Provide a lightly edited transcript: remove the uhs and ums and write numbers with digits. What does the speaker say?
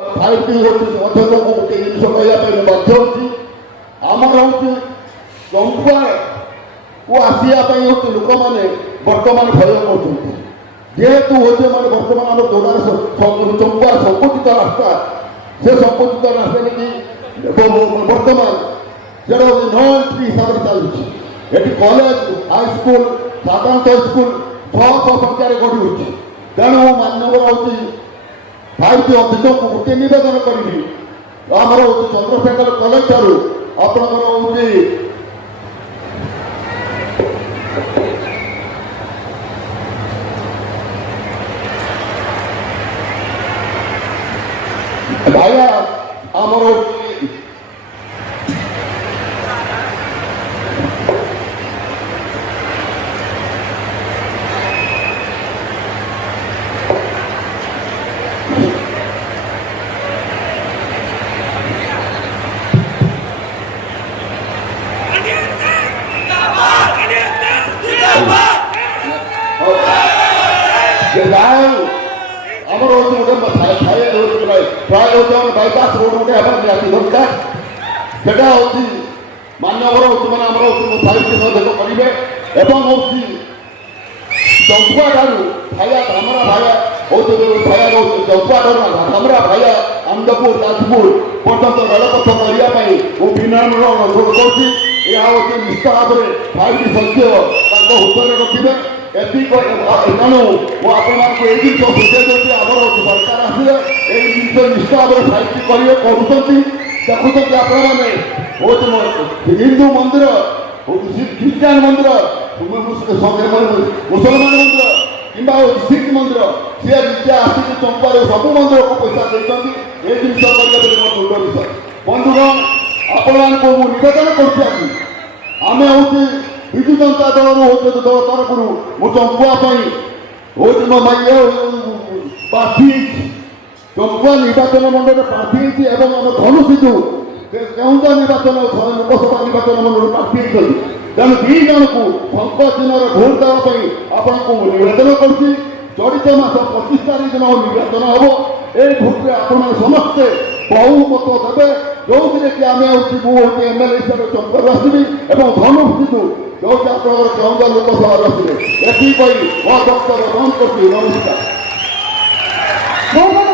Five अध्यक्ष को गोटे जिन कहवाई बाध्य होती आमर हूँ चंपुआ को आसवाई हूँ लोक मैंने बर्तमान भय कर जेहेतु हूँ मैंने बर्तमान आम जोड़ार चंपुआ संकुचित रास्ता से संकुचित रास्ता कि बर्तमान जो नो एंट्री हिसाब से चलुची कॉलेज हाईस्कल साधारण स्कूल 600 संख्यार गढ़ी होती तेणु मान्यवर हूँ फाइव अध्यक्ष को गोटे नवेदन करी आमर हूँ चंद्रशेखर कॉलेज ठार आपंकर हूँ भाया आमर आमर हूँ गोटे प्राय हूँ बाईपास रोड गोटे निहाती दरकार सेटा हूँ मान्यवर हूँ मैंने आमर हूँ साहित्य सदस्य करेंगे एवं हूँ चंपुआ ठार भाया धामरा भाया हूँ भाया चंपुआ ठार धामरा भाया आनंदपुर जाजपुर पर्यटन रेलपथ करने वो विनम्र अनुरोध कर निश्चित भाव में फाइव सदस्य हुए रखिए तेणु मुझे ये जिन सूचना आमर सरकार आसिले ये जिन निश्चित भाव में फाइव करेंगे देखुं आपने हिंदू मंदिर ख्रीस्टान मंदिर मुसलमान मंदिर कि सिख मंदिर सी निजे आसिक चंपार सब मंदिर को पैसा देते ये जिन मुंड विषय बंधुगण आपण को निवेदन करें हूँ विजु जनता दल दल तरफ मुझे चंपुआ हूँ मो प्रार्थी चंपुआ निर्वाचन मंडल प्रार्थी एवं आम धनुषिजु केउंझर निर्वाचन लोकसभा निर्वाचन मंडल प्रार्थी होती तेणु दी जन को शंख चिन्ह भोट देवाई आपण को निवेदन करुच्ची चलित मास 25 तारीख दिन निर्वाचन हम ये भोटे आपण समस्ते बहुमत देवे जो कि आम हूँ एमएलए हिसाब से चंपुर आसवि और धनुषिजु जो आप केउंझर लोकसभा आसवे ये मो वक्तव्य बंद कर नमस्कार।